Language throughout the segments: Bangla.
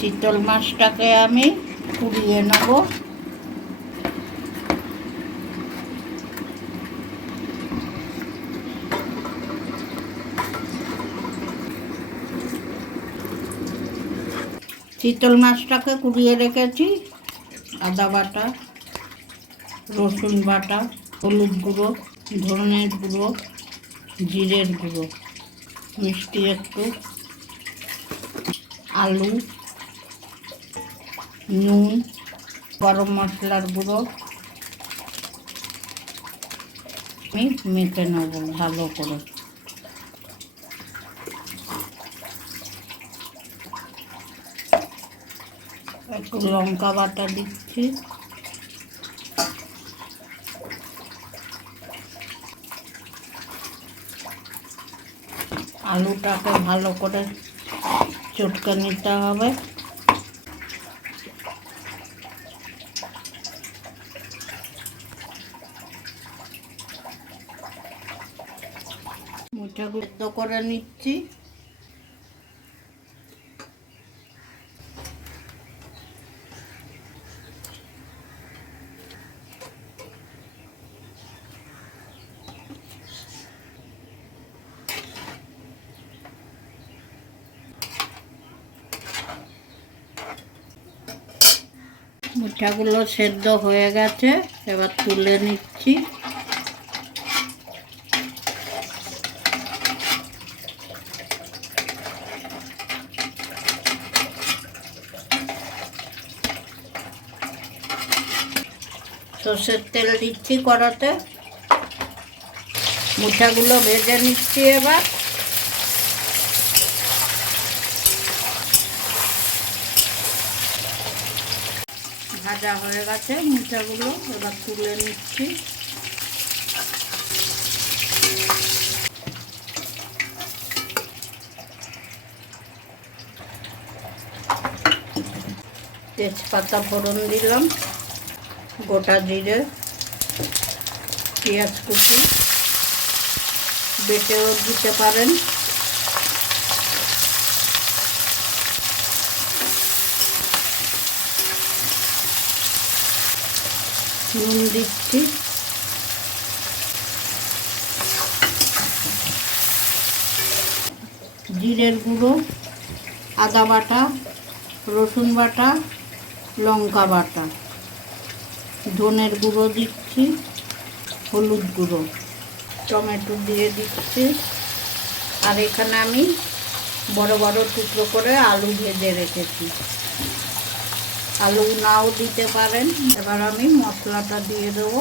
চিতল মাছটাকে আমি পুড়িয়ে নেব। চিতল মাছটাকে কুড়িয়ে রেখেছি, আদা বাটা, রসুন বাটা, হলুদ গুঁড়ো, ধনের গুঁড়ো, জিরের গুঁড়ো, মিষ্টি একটু, আলু নুন, গরম মশলার গুঁড়ো। আমি মেখে নেব ভালো করে। একটু লঙ্কা বাটা দিচ্ছি। আলুটাকে ভালো করে চটকে নিতে হবে। মুঠাগুলো সেদ্ধ করে নিচ্ছি। মুঠাগুলো সেদ্ধ হয়ে গেছে এবার তুলে নিচ্ছি। সর্ষের তেল দিচ্ছি কড়াতে। মুঠাগুলো ভেজে নিচ্ছি এবার। ভাজা হয়ে গেছে, মুঠাগুলো এবার তুলে নিচ্ছি। তেজপাতা ফোড়ন দিলাম। গোটা জিরে, পেঁয়াজ কুচি, বেটেও দিতে পারেন। নুন দিচ্ছি। জিরের গুঁড়ো, আদা বাটা, রসুন বাটা, লঙ্কা বাটা। ধনের গুঁড়ো দিচ্ছি, হলুদ গুঁড়ো, টমেটো দিয়ে দিচ্ছি। আর এখানে আমি বড় বড় টুকরো করে আলু ভেজে রেখেছি। আলু নাও দিতে পারেন, এবার আমি মশলাটা দিয়ে দেবো।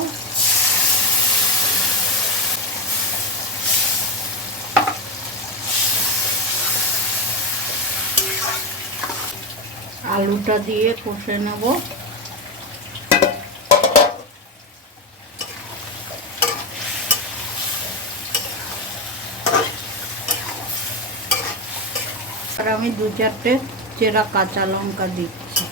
আলুটা দিয়ে কষে নেব। আর আমি দু চারটে চেরা কাঁচা লঙ্কা দিচ্ছি।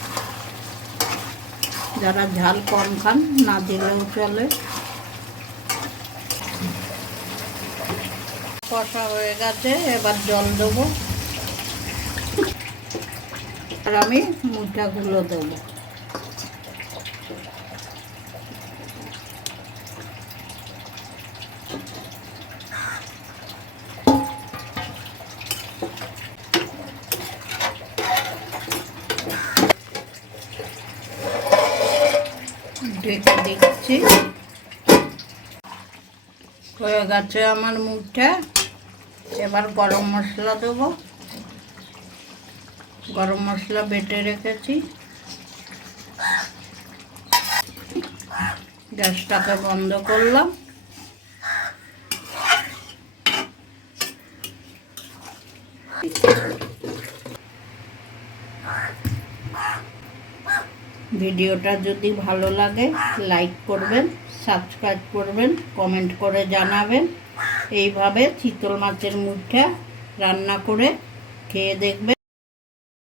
যারা ঝাল কম খান, না দিলেও চলে। কষা হয়ে গেছে, এবার জল দেবো। আর আমি মুঠাগুলো দেবো। দিচ্ছি হয়ে গেছে আমার মুখটা। এবার গরম মশলা দেবো। গরম মশলা বেটে রেখেছি। গ্যাসটাকে বন্ধ করলাম। ভিডিওটা যদি ভালো লাগে লাইক করবেন সাবস্ক্রাইব করবেন কমেন্ট করে জানাবেন। এইভাবে চিতল মাছের মুখটা রান্না করে খেয়ে দেখবেন।